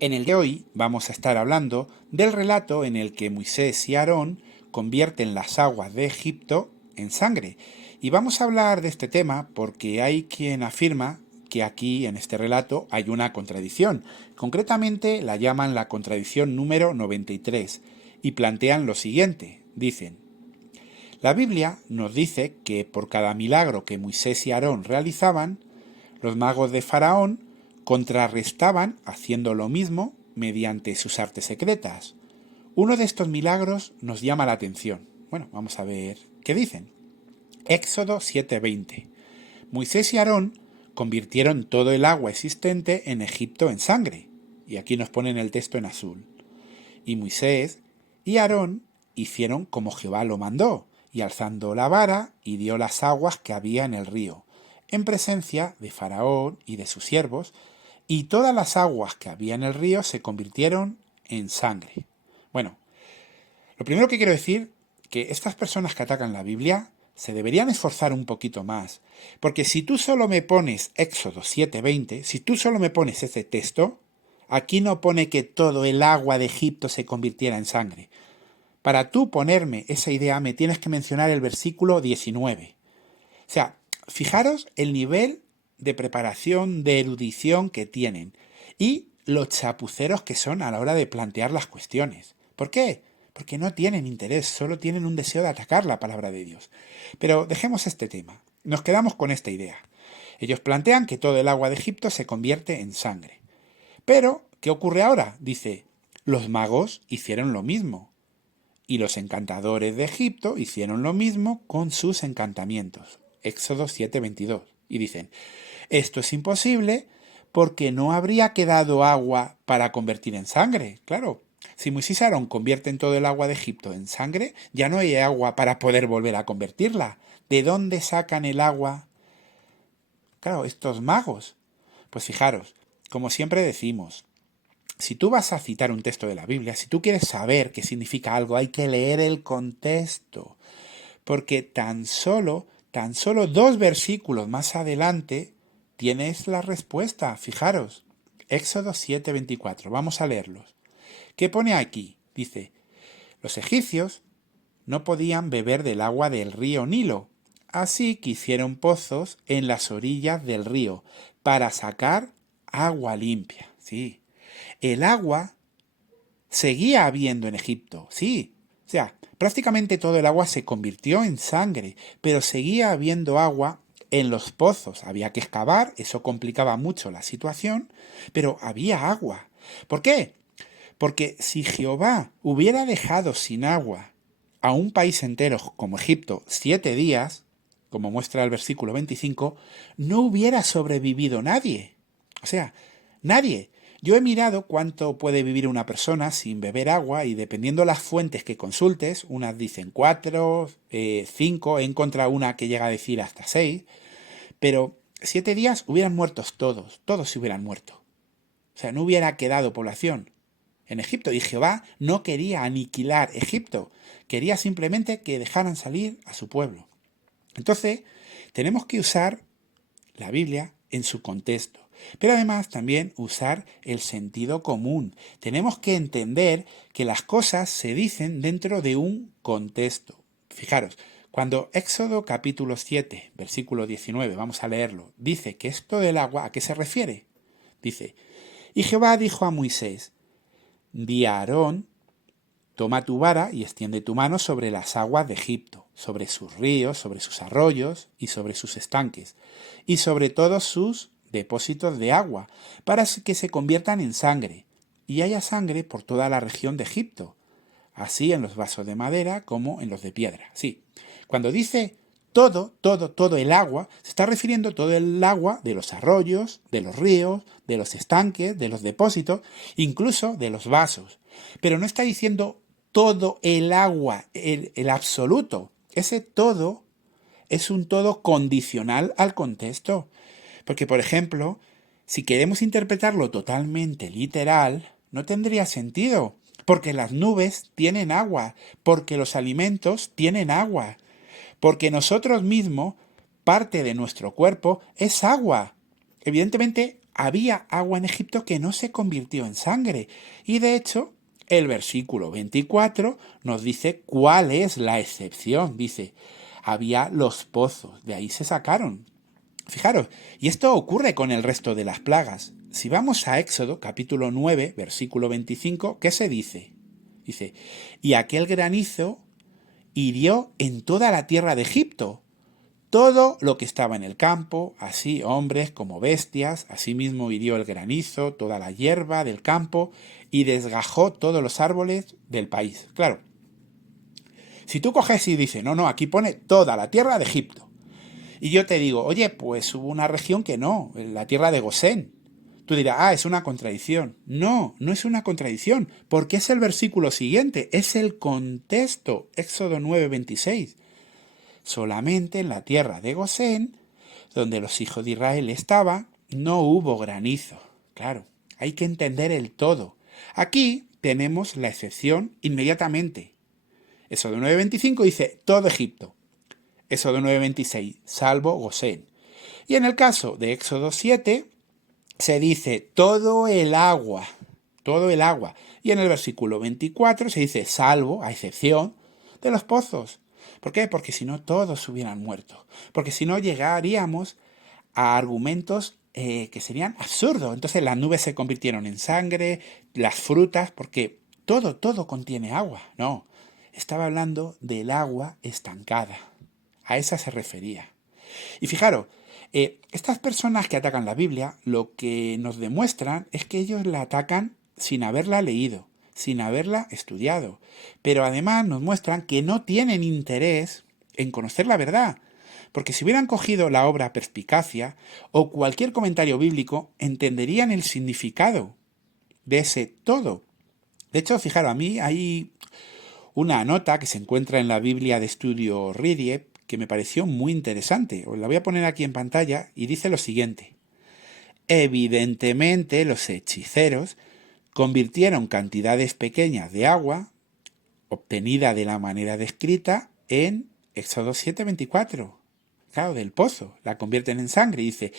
En el de hoy vamos a estar hablando del relato en el que Moisés y Aarón convierten las aguas de Egipto en sangre. Y vamos a hablar de este tema porque hay quien afirma que aquí en este relato hay una contradicción. Concretamente la llaman la contradicción número 93 y plantean lo siguiente. Dicen: la Biblia nos dice que por cada milagro que Moisés y Aarón realizaban, los magos de Faraón contrarrestaban haciendo lo mismo mediante sus artes secretas. Uno de estos milagros nos llama la atención. Bueno, vamos a ver qué dicen. Éxodo 7:20. Moisés y Aarón convirtieron todo el agua existente en Egipto en sangre. Y aquí nos ponen el texto en azul. Y Moisés y Aarón hicieron como Jehová lo mandó, y alzando la vara, hirió las aguas que había en el río, en presencia de Faraón y de sus siervos, y todas las aguas que había en el río se convirtieron en sangre. Bueno, lo primero que quiero decir, que estas personas que atacan la Biblia se deberían esforzar un poquito más, porque si tú solo me pones Éxodo 7:20, si tú solo me pones ese texto, aquí no pone que todo el agua de Egipto se convirtiera en sangre. Para tú ponerme esa idea me tienes que mencionar el versículo 19. O sea, fijaros el nivel de preparación, de erudición que tienen y los chapuceros que son a la hora de plantear las cuestiones. ¿Por qué? Porque no tienen interés, solo tienen un deseo de atacar la palabra de Dios. Pero dejemos este tema, nos quedamos con esta idea. Ellos plantean que todo el agua de Egipto se convierte en sangre. Pero, ¿qué ocurre ahora? Dice, los magos hicieron lo mismo. Y los encantadores de Egipto hicieron lo mismo con sus encantamientos. Éxodo 7:22. Y dicen, esto es imposible porque no habría quedado agua para convertir en sangre. Claro, si Moisés y Aarón convierten todo el agua de Egipto en sangre, ya no hay agua para poder volver a convertirla. ¿De dónde sacan el agua? Claro, estos magos. Pues fijaros, como siempre decimos, si tú vas a citar un texto de la Biblia, si tú quieres saber qué significa algo, hay que leer el contexto. Porque tan solo 2 versículos más adelante tienes la respuesta. Fijaros, Éxodo 7:24, vamos a leerlos. ¿Qué pone aquí? Dice, los egipcios no podían beber del agua del río Nilo, así que hicieron pozos en las orillas del río para sacar agua limpia. Sí, el agua seguía habiendo en Egipto, sí. O sea, prácticamente todo el agua se convirtió en sangre, pero seguía habiendo agua en los pozos. Había que excavar, eso complicaba mucho la situación, pero había agua. ¿Por qué? Porque si Jehová hubiera dejado sin agua a un país entero como Egipto 7 días, como muestra el versículo 25, no hubiera sobrevivido nadie. O sea, nadie. Yo he mirado cuánto puede vivir una persona sin beber agua y dependiendo las fuentes que consultes, unas dicen 4, 5, he encontrado una que llega a decir hasta 6, pero 7 días hubieran muerto todos se hubieran muerto. O sea, no hubiera quedado población en Egipto y Jehová no quería aniquilar Egipto, quería simplemente que dejaran salir a su pueblo. Entonces, tenemos que usar la Biblia en su contexto, pero además también usar el sentido común. Tenemos que entender que las cosas se dicen dentro de un contexto. Fijaros, cuando Éxodo capítulo 7, versículo 19, vamos a leerlo, dice que esto del agua, ¿a qué se refiere? Dice, y Jehová dijo a Moisés, di a Aarón, toma tu vara y extiende tu mano sobre las aguas de Egipto, sobre sus ríos, sobre sus arroyos y sobre sus estanques, y sobre todos sus depósitos de agua, para que se conviertan en sangre, y haya sangre por toda la región de Egipto, así en los vasos de madera como en los de piedra. Sí, cuando dice todo el agua, se está refiriendo a todo el agua de los arroyos, de los ríos, de los estanques, de los depósitos, incluso de los vasos. Pero no está diciendo todo el agua, el absoluto. Ese todo es un todo condicional al contexto. Porque, por ejemplo, si queremos interpretarlo totalmente literal, no tendría sentido. Porque las nubes tienen agua, porque los alimentos tienen agua, porque nosotros mismos, parte de nuestro cuerpo es agua. Evidentemente había agua en Egipto que no se convirtió en sangre. Y de hecho, el versículo 24 nos dice cuál es la excepción. Dice, había los pozos, de ahí se sacaron. Fijaros, y esto ocurre con el resto de las plagas. Si vamos a Éxodo, capítulo 9, versículo 25, ¿qué se dice? Dice, y aquel granizo hirió en toda la tierra de Egipto, todo lo que estaba en el campo, así hombres como bestias, asimismo hirió el granizo, toda la hierba del campo, y desgajó todos los árboles del país. Claro, si tú coges y dices, no, aquí pone toda la tierra de Egipto, y yo te digo, oye, pues hubo una región que no, la tierra de Gosén. Tú dirás, es una contradicción. No, no es una contradicción, porque es el versículo siguiente, es el contexto, Éxodo 9:26. Solamente en la tierra de Gosén, donde los hijos de Israel estaban, no hubo granizo. Claro, hay que entender el todo. Aquí tenemos la excepción inmediatamente. Éxodo 9:25 dice, todo Egipto. Éxodo 9:26, salvo Gosén. Y en el caso de Éxodo 7, se dice todo el agua. Y en el versículo 24 se dice salvo, a excepción, de los pozos. ¿Por qué? Porque si no todos hubieran muerto. Porque si no llegaríamos a argumentos que serían absurdos. Entonces las nubes se convirtieron en sangre, las frutas, porque todo contiene agua. No, estaba hablando del agua estancada. A esa se refería. Y fijaros, estas personas que atacan la Biblia, lo que nos demuestran es que ellos la atacan sin haberla leído, sin haberla estudiado. Pero además nos muestran que no tienen interés en conocer la verdad. Porque si hubieran cogido la obra Perspicacia o cualquier comentario bíblico, entenderían el significado de ese todo. De hecho, fijaros, a mí hay una nota que se encuentra en la Biblia de Estudio Ridie que me pareció muy interesante. Os la voy a poner aquí en pantalla y dice lo siguiente. Evidentemente los hechiceros convirtieron cantidades pequeñas de agua, obtenida de la manera descrita, en Éxodo 7:24. Claro, del pozo, la convierten en sangre, dice,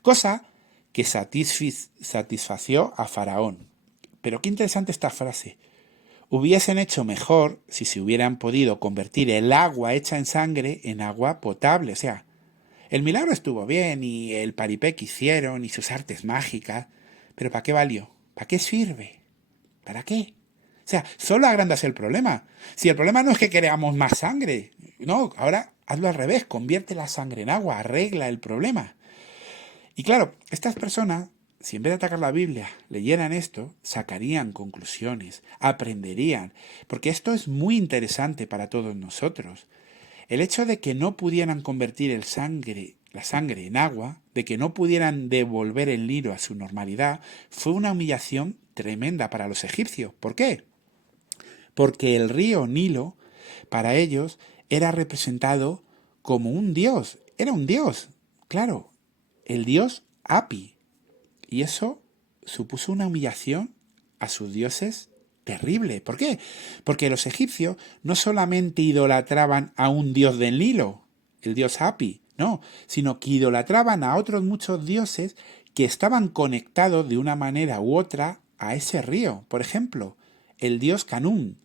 cosa que satisfació a Faraón. Pero qué interesante esta frase. Hubiesen hecho mejor si se hubieran podido convertir el agua hecha en sangre en agua potable. O sea, el milagro estuvo bien y el paripé que hicieron y sus artes mágicas, pero ¿para qué valió? ¿Para qué sirve? ¿Para qué? O sea, solo agrandas el problema. Si el problema no es que queramos más sangre, no, ahora hazlo al revés, convierte la sangre en agua, arregla el problema. Y claro, estas personas, si en vez de atacar la Biblia leyeran esto, sacarían conclusiones, aprenderían, porque esto es muy interesante para todos nosotros. El hecho de que no pudieran convertir la sangre en agua, de que no pudieran devolver el Nilo a su normalidad, fue una humillación tremenda para los egipcios. ¿Por qué? Porque el río Nilo, para ellos, era representado como un dios. Era un dios, claro, el dios Api. Y eso supuso una humillación a sus dioses terrible. ¿Por qué? Porque los egipcios no solamente idolatraban a un dios del Nilo, el dios Api, no, sino que idolatraban a otros muchos dioses que estaban conectados de una manera u otra a ese río. Por ejemplo, el dios Canún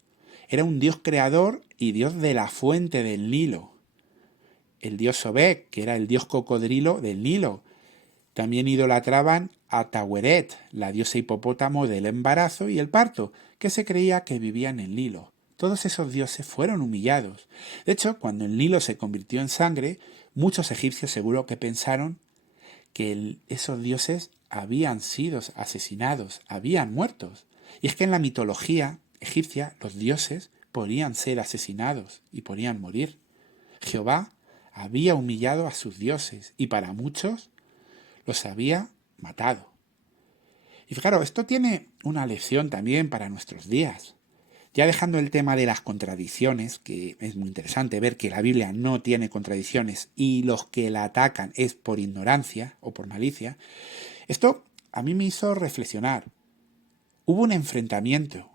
era un dios creador y dios de la fuente del Nilo. El dios Sobek, que era el dios cocodrilo del Nilo. También idolatraban a Taweret, la diosa hipopótamo del embarazo y el parto, que se creía que vivía en el Nilo. Todos esos dioses fueron humillados. De hecho, cuando el Nilo se convirtió en sangre, muchos egipcios seguro que pensaron que esos dioses habían sido asesinados, habían muertos. Y es que en la mitología egipcia los dioses podían ser asesinados y podían morir. Jehová había humillado a sus dioses y para muchos los había matado. Y fijaros, esto tiene una lección también para nuestros días. Ya dejando el tema de las contradicciones, que es muy interesante ver que la Biblia no tiene contradicciones y los que la atacan es por ignorancia o por malicia, esto a mí me hizo reflexionar. Hubo un enfrentamiento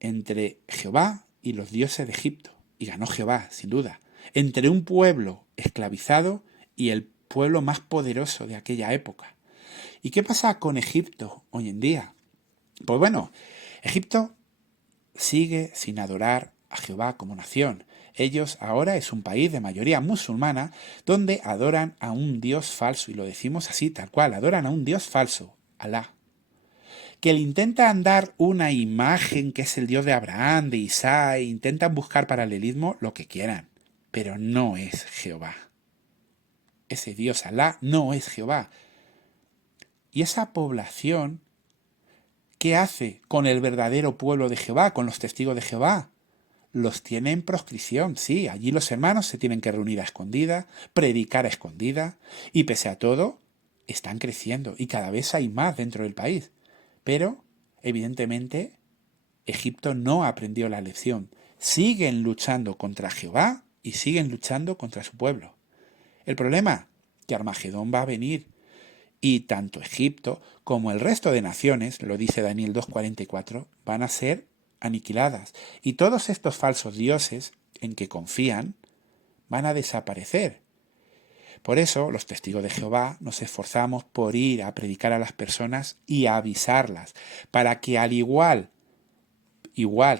entre Jehová y los dioses de Egipto, y ganó Jehová, sin duda, entre un pueblo esclavizado y el pueblo más poderoso de aquella época. ¿Y qué pasa con Egipto hoy en día? Pues bueno, Egipto sigue sin adorar a Jehová como nación. Ellos ahora es un país de mayoría musulmana donde adoran a un Dios falso, y lo decimos así, tal cual, adoran a un Dios falso, Alá, que le intentan dar una imagen que es el Dios de Abraham, de Isaac, e intentan buscar paralelismo, lo que quieran, pero no es Jehová. Ese Dios Alá no es Jehová. Y esa población, ¿qué hace con el verdadero pueblo de Jehová, con los testigos de Jehová? Los tiene en proscripción, sí, allí los hermanos se tienen que reunir a escondida, predicar a escondida, y pese a todo, están creciendo y cada vez hay más dentro del país. Pero, evidentemente, Egipto no aprendió la lección. Siguen luchando contra Jehová y siguen luchando contra su pueblo. El problema, que Armagedón va a venir, y tanto Egipto como el resto de naciones, lo dice Daniel 2:44, van a ser aniquiladas. Y todos estos falsos dioses en que confían van a desaparecer. Por eso los testigos de Jehová nos esforzamos por ir a predicar a las personas y a avisarlas, para que al igual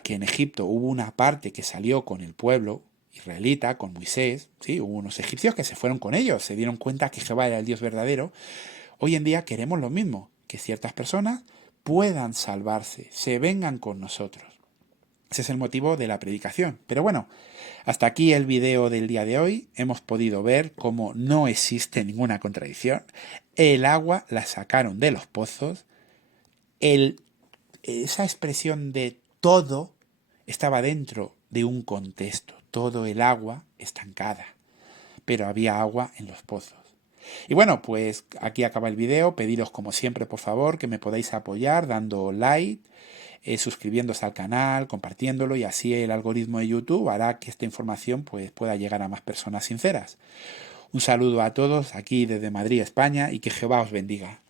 que en Egipto hubo una parte que salió con el pueblo israelita, con Moisés, ¿sí? Hubo unos egipcios que se fueron con ellos, se dieron cuenta que Jehová era el Dios verdadero. Hoy en día queremos lo mismo, que ciertas personas puedan salvarse, se vengan con nosotros. Ese es el motivo de la predicación. Pero bueno, hasta aquí el video del día de hoy. Hemos podido ver cómo no existe ninguna contradicción. El agua la sacaron de los pozos. Esa expresión de todo estaba dentro de un contexto. Todo el agua estancada. Pero había agua en los pozos. Y bueno, pues aquí acaba el video. Pediros como siempre, por favor, que me podáis apoyar dando like, suscribiéndose al canal, compartiéndolo, y así el algoritmo de YouTube hará que esta información pues, pueda llegar a más personas sinceras. Un saludo a todos aquí desde Madrid, España, y que Jehová os bendiga.